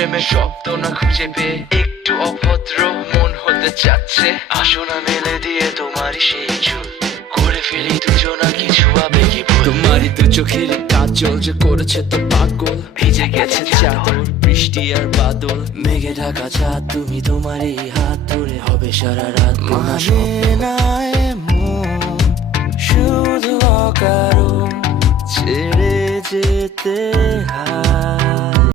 প্রেমের শব্দ না খুঁজে পেয়ে একটু অভদ্র মন হতে চাচ্ছে। আসো না মেলে দিয়ে তোমারই সেই চুল, করে ফেলি দুজনা কিছু আবেগী ভুল। তোমারই তো চোখের কাজল যে করেছে তো পাগল, ভিজে গেছে চাদর বৃষ্টি আর বাদল, মেঘে ঢাকা চাঁদ তুমি তোমারই হাত ধরে হবে সারা রাত। মানে না এমন শুধু অকারণ ছেড়ে যেতে হয়।